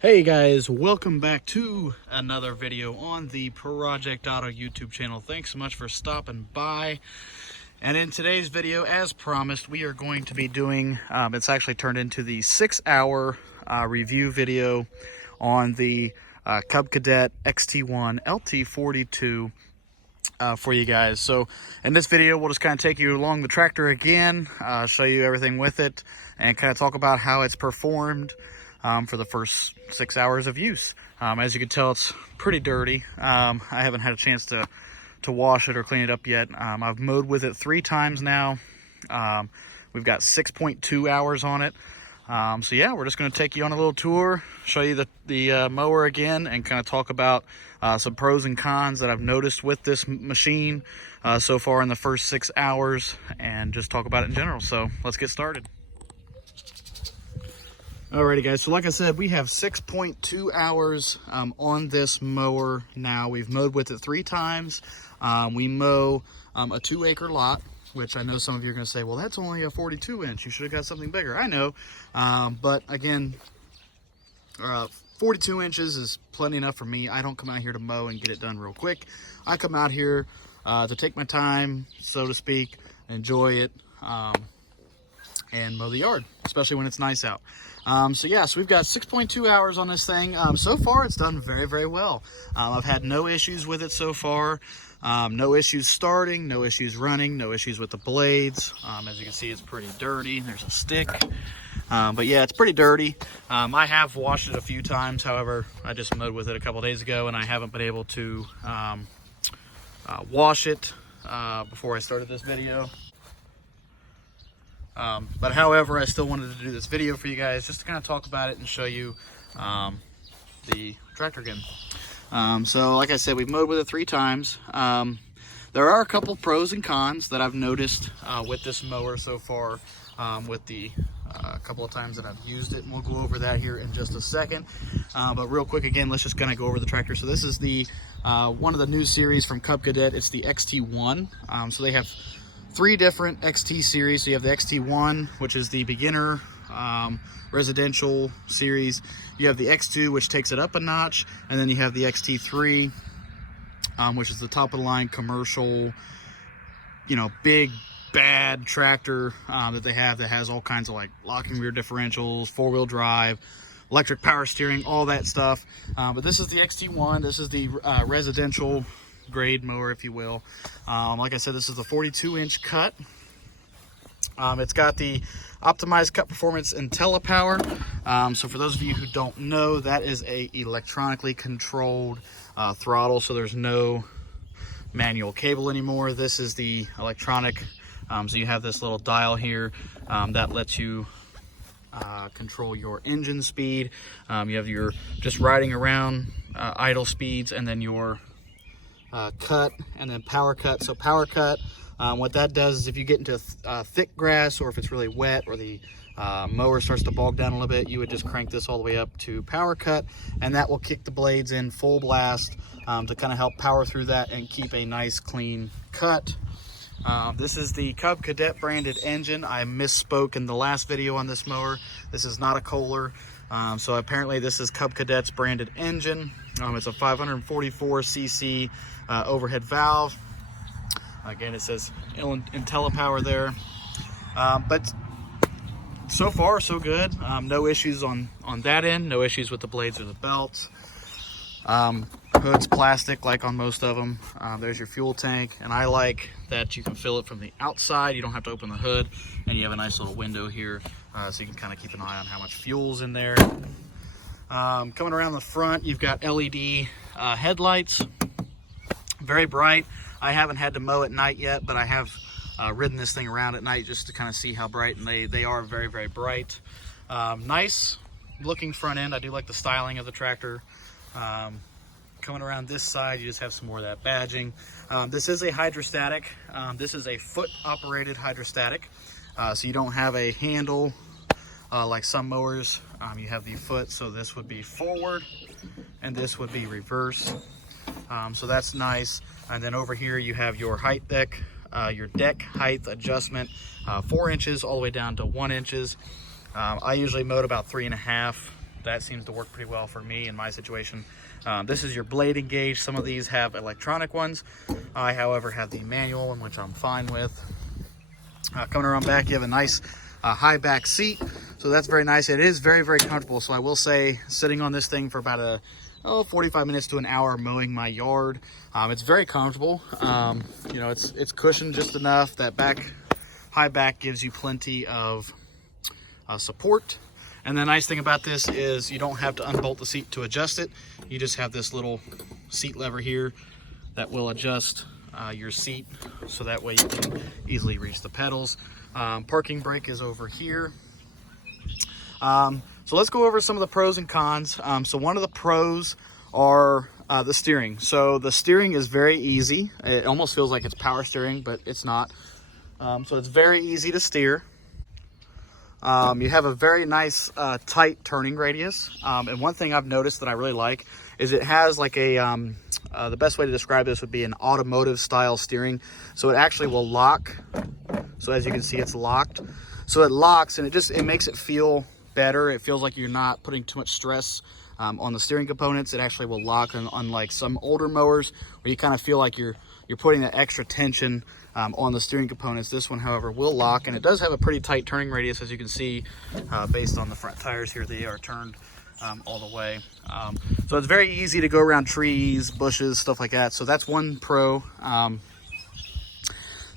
Hey guys, welcome back to another video on the Project Auto YouTube channel. Thanks so much for stopping by. And in today's video, as promised, we are going to be doing, it's actually turned into the 6-hour review video on the Cub Cadet XT1 LT42 for you guys. So in this video, we'll just kind of take you along the tractor again, show you everything with it, and kind of talk about how it's performed for the first 6 hours of use. As you can tell, it's pretty dirty. I haven't had a chance to wash it or clean it up yet. I've mowed with it 3 times now. We've got 6.2 hours on it. So yeah, we're just going to take you on a little tour, show you the mower again, and kind of talk about some pros and cons that I've noticed with this machine so far in the first 6 hours, and just talk about it in general. So let's get started. Alrighty guys, so like I said, we have 6.2 hours on this mower now. We've mowed with it 3 times. We mow a 2-acre lot, which I know some of you are going to say, well, that's only a 42-inch. You should have got something bigger. I know, but again, 42 inches is plenty enough for me. I don't come out here to mow and get it done real quick. I come out here to take my time, so to speak, enjoy it, and mow the yard, especially when it's nice out. So yeah, so we've got 6.2 hours on this thing. So far it's done very, very well. I've had no issues with it so far. No issues starting, no issues running, no issues with the blades. As you can see, it's pretty dirty. There's a stick. But yeah, it's pretty dirty. I have washed it a few times. However, I just mowed with it a couple days ago and I haven't been able to wash it before I started this video. But however, I still wanted to do this video for you guys just to kind of talk about it and show you the tractor again. So like I said, we've mowed with it 3 times. There are a couple pros and cons that I've noticed with this mower so far, with the couple of times that I've used it, and we'll go over that here in just a second. But real quick, again, let's just kind of go over the tractor. So this is the one of the new series from Cub Cadet. It's the XT1. So they have 3 different XT series. So you have the XT1, which is the beginner residential series. You have the X2, which takes it up a notch, and then you have the XT3, which is the top of the line commercial, you know, big bad tractor that they have, that has all kinds of like locking rear differentials, 4-wheel drive, electric power steering, all that stuff. But this is the XT1. This is the residential grade mower, if you will. Like I said, this is the 42-inch cut. It's got the optimized cut performance and telepower. So for those of you who don't know, that is a electronically controlled throttle, so there's no manual cable anymore. This is the electronic. So you have this little dial here that lets you control your engine speed. You have your just riding around idle speeds, and then your cut, and then power cut. So power cut, what that does is if you get into thick grass, or if it's really wet, or the mower starts to bog down a little bit, you would just crank this all the way up to power cut, and that will kick the blades in full blast to kind of help power through that and keep a nice clean cut. This is the Cub Cadet branded engine. I misspoke in the last video on this mower. This is not a Kohler. So apparently this is Cub Cadet's branded engine. It's a 544cc overhead valve. Again, it says IntelliPower there. But so far, so good. No issues on that end. No issues with the blades or the belts. Hood's plastic like on most of them. There's your fuel tank, and I like that you can fill it from the outside. You don't have to open the hood, and you have a nice little window here, so you can kind of keep an eye on how much fuel's in there. Coming around the front, you've got LED headlights, very bright. I haven't had to mow at night yet, but I have ridden this thing around at night just to kind of see how bright, and they are very, very bright. Nice looking front end. I do like the styling of the tractor. Coming around this side, you just have some more of that badging. This is a hydrostatic. This is a foot operated hydrostatic. So you don't have a handle like some mowers. You have the foot, so this would be forward and this would be reverse. So that's nice. And then over here you have your height deck, your deck height adjustment, 4 inches all the way down to 1 inches. I usually mowed about 3.5. That seems to work pretty well for me in my situation. This is your blading gauge. Some of these have electronic ones. I, however, have the manual one, which I'm fine with. Coming around back, you have a nice high back seat. So that's very nice. It is very, very comfortable. So I will say, sitting on this thing for about 45 minutes to an hour mowing my yard, it's very comfortable. You know, it's cushioned just enough. That high back gives you plenty of support. And the nice thing about this is you don't have to unbolt the seat to adjust it. You just have this little seat lever here that will adjust your seat, so that way you can easily reach the pedals. Parking brake is over here. So let's go over some of the pros and cons. So one of the pros are the steering. So the steering is very easy. It almost feels like it's power steering, but it's not. So it's very easy to steer. You have a very nice tight turning radius, and one thing I've noticed that I really like is it has like a the best way to describe this would be an automotive style steering. So it actually will lock. So as you can see, it's locked. So it locks, and it makes it feel better. It feels like you're not putting too much stress on the steering components. It actually will lock, unlike some older mowers where you kind of feel like you're putting that extra tension on the steering components. This one, however, will lock, and it does have a pretty tight turning radius, as you can see, based on the front tires here. They are turned all the way. So it's very easy to go around trees, bushes, stuff like that. So that's one pro.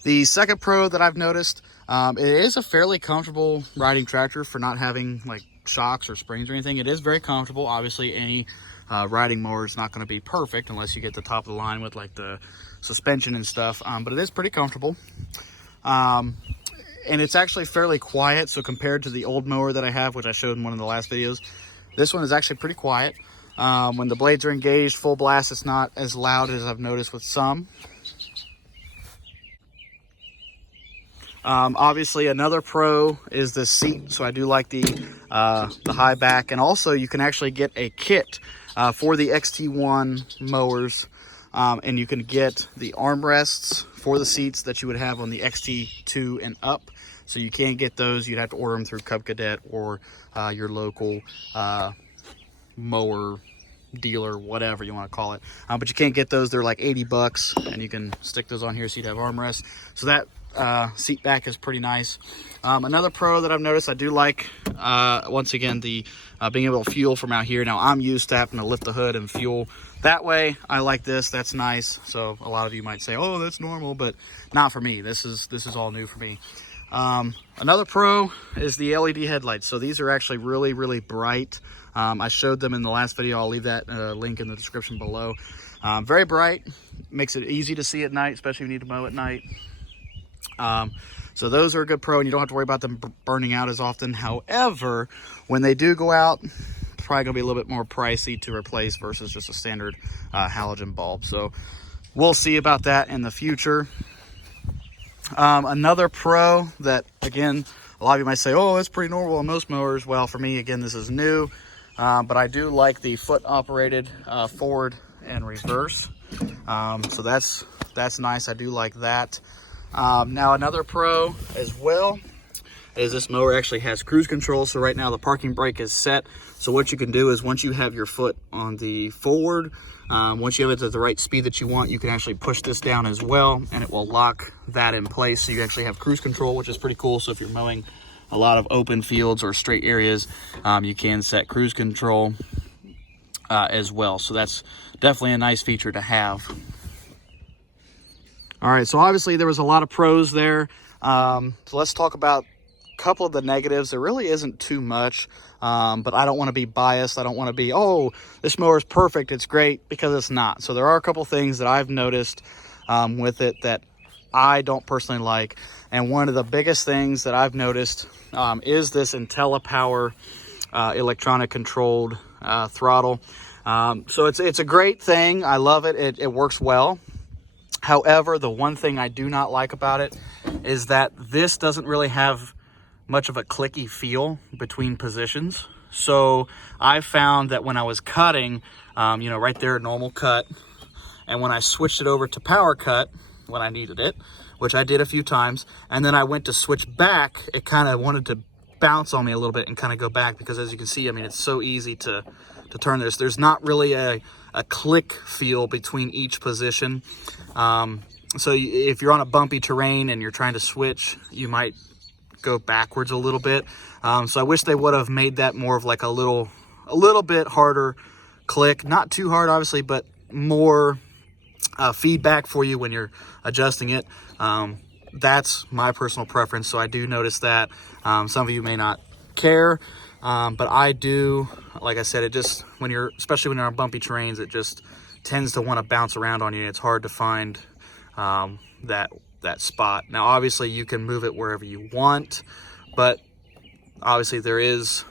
The second pro that I've noticed, it is a fairly comfortable riding tractor for not having like shocks or springs or anything. It is very comfortable. Obviously, any riding mower is not going to be perfect unless you get the top of the line with like the suspension and stuff, but it is pretty comfortable. And it's actually fairly quiet. So compared to the old mower that I have, which I showed in one of the last videos, this one is actually pretty quiet. When the blades are engaged full blast, it's not as loud as I've noticed with some. Obviously another pro is the seat. So I do like the high back, and also you can actually get a kit for the XT1 mowers. And you can get the armrests for the seats that you would have on the XT2 and up. So you can't get those. You'd have to order them through Cub Cadet or your local mower dealer, whatever you want to call it. But you can't get those. They're like 80 bucks, and you can stick those on here so you'd have armrests. So that seat back is pretty nice. Another pro that I've noticed, I do like, once again, the being able to fuel from out here. Now I'm used to having to lift the hood and fuel that way. I like this. That's nice. So a lot of you might say, oh, that's normal, but not for me. This is all new for me. Another pro is the LED headlights. So these are actually really, really bright. I showed them in the last video. I'll leave that link in the description below. Very bright, makes it easy to see at night, especially if you need to mow at night. So those are a good pro, and you don't have to worry about them burning out as often. However, when they do go out, it's probably gonna be a little bit more pricey to replace versus just a standard halogen bulb. So we'll see about that in the future. Another pro that, again, a lot of you might say, oh, that's pretty normal on most mowers. Well, for me, again, this is new, but I do like the foot operated forward and reverse. So that's nice. I do like that. Now another pro as well is this mower actually has cruise control. So right now the parking brake is set. So what you can do is once you have your foot on the forward, once you have it at the right speed that you want, you can actually push this down as well, and it will lock that in place. So you actually have cruise control, which is pretty cool. So if you're mowing a lot of open fields or straight areas, you can set cruise control as well. So that's definitely a nice feature to have. All right, so obviously there was a lot of pros there. So let's talk about a couple of the negatives. There really isn't too much, but I don't want to be biased. I don't want to be, oh, this mower is perfect, it's great, because it's not. So there are a couple things that I've noticed with it that I don't personally like. And one of the biggest things that I've noticed is this IntelliPower electronic controlled throttle. So it's a great thing. I love it. It works well. However, the one thing I do not like about it is that this doesn't really have much of a clicky feel between positions. So I found that when I was cutting, right there, normal cut, and when I switched it over to power cut, when I needed it, which I did a few times, and then I went to switch back, it kind of wanted to bounce on me a little bit and kind of go back, because as you can see, I mean, it's so easy to turn this. There's not really a click feel between each position. So if you're on a bumpy terrain and you're trying to switch, you might go backwards a little bit. So I wish they would have made that more of like a little bit harder click, not too hard obviously, but more feedback for you when you're adjusting it. That's my personal preference. So I do notice that. Some of you may not care, but I do. Like I said, it just, especially when you're on bumpy terrains, it just tends to want to bounce around on you. It's hard to find that spot. Now, obviously, you can move it wherever you want, but obviously there is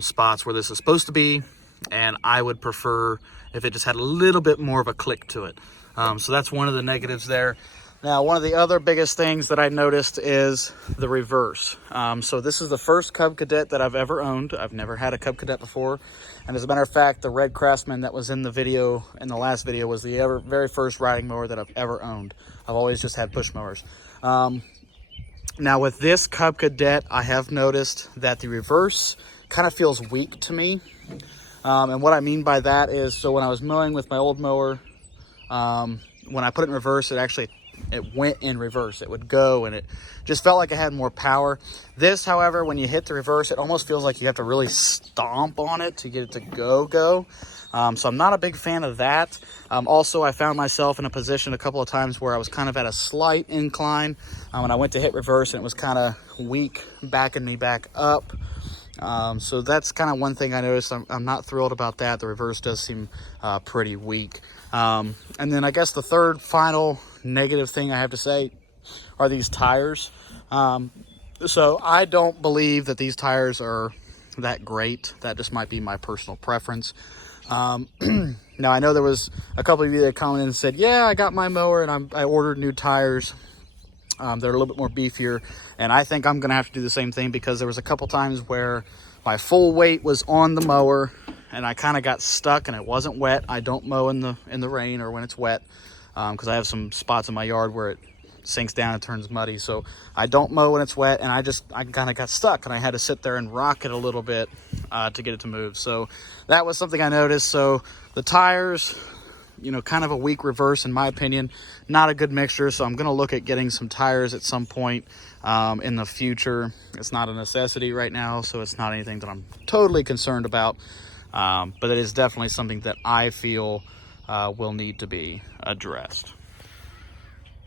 spots where this is supposed to be, and I would prefer if it just had a little bit more of a click to it. So that's one of the negatives there. Now, one of the other biggest things that I noticed is the reverse. So this is the first Cub Cadet that I've ever owned. I've never had a Cub Cadet before. And as a matter of fact, the red Craftsman that was in the last video, was the very first riding mower that I've ever owned. I've always just had push mowers. Now with this Cub Cadet, I have noticed that the reverse kind of feels weak to me. And what I mean by that is, so when I was mowing with my old mower, when I put it in reverse, it went in reverse. It would go, and it just felt like it had more power. This, however, when you hit the reverse, it almost feels like you have to really stomp on it to get it to go. So I'm not a big fan of that. Also, I found myself in a position a couple of times where I was kind of at a slight incline. When I went to hit reverse, and it was kind of weak, backing me back up. So that's kind of one thing I noticed. I'm not thrilled about that. The reverse does seem pretty weak. And then I guess the third final negative thing I have to say are these tires. So I don't believe that these tires are that great. That just might be my personal preference. Now I know there was a couple of you that commented and said, yeah, I got my mower and I ordered new tires. They're a little bit more beefier, and I think I'm gonna have to do the same thing, because there was a couple times where my full weight was on the mower and I kind of got stuck, and it wasn't wet. I don't mow in the rain or when it's wet, because I have some spots in my yard where it sinks down and turns muddy. So I don't mow when it's wet, and I kind of got stuck, and I had to sit there and rock it a little bit to get it to move. So that was something I noticed. So the tires, kind of a weak reverse in my opinion, not a good mixture. So I'm going to look at getting some tires at some point in the future. It's not a necessity right now, so it's not anything that I'm totally concerned about. But it is definitely something that I feel will need to be addressed.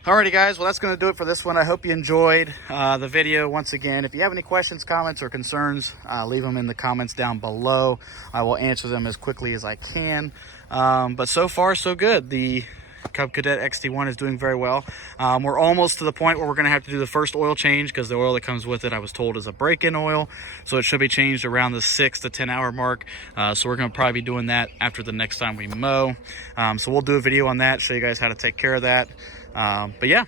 Alrighty guys, well that's going to do it for this one. I hope you enjoyed the video. Once again, if you have any questions, comments, or concerns, leave them in the comments down below. I will answer them as quickly as I can. But so far so good. The Cub Cadet XT1 is doing very well. We're almost to the point where we're going to have to do the first oil change, because the oil that comes with it, I was told, is a break-in oil. So it should be changed around the 6 to 10 hour mark. So we're going to probably be doing that after the next time we mow. So we'll do a video on that, show you guys how to take care of that. But yeah,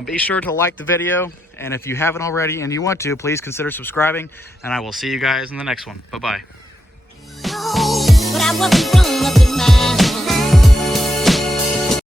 be sure to like the video, and if you haven't already and you want to, please consider subscribing, and I will see you guys in the next one. Bye-bye.